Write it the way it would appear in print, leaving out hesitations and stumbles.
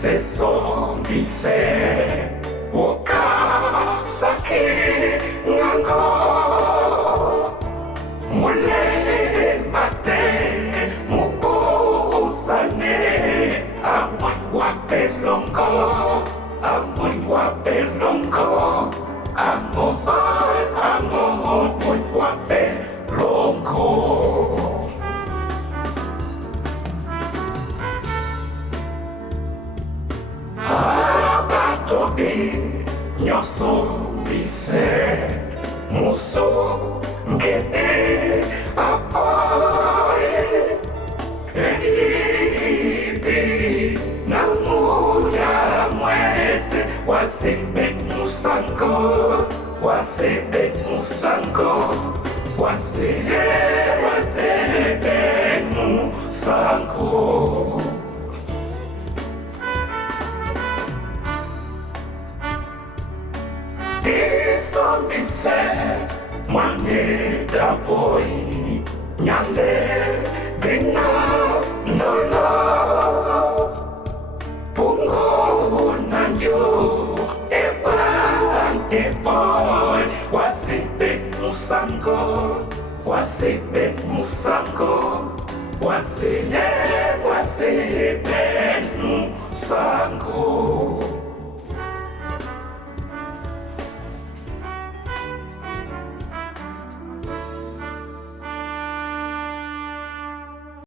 Se son bise wakasaki ngango mule mate mupusane amoy wapelongo amoy wapelongo amoy wapelongo. Abatobi nyoso bise muso ngete apoy edi namuya mwese wasebe musango wasebe musango wasebe musango. Isonise maneda boy nyande bina nolo pungo nanyo eba boy wasebe musango wasebe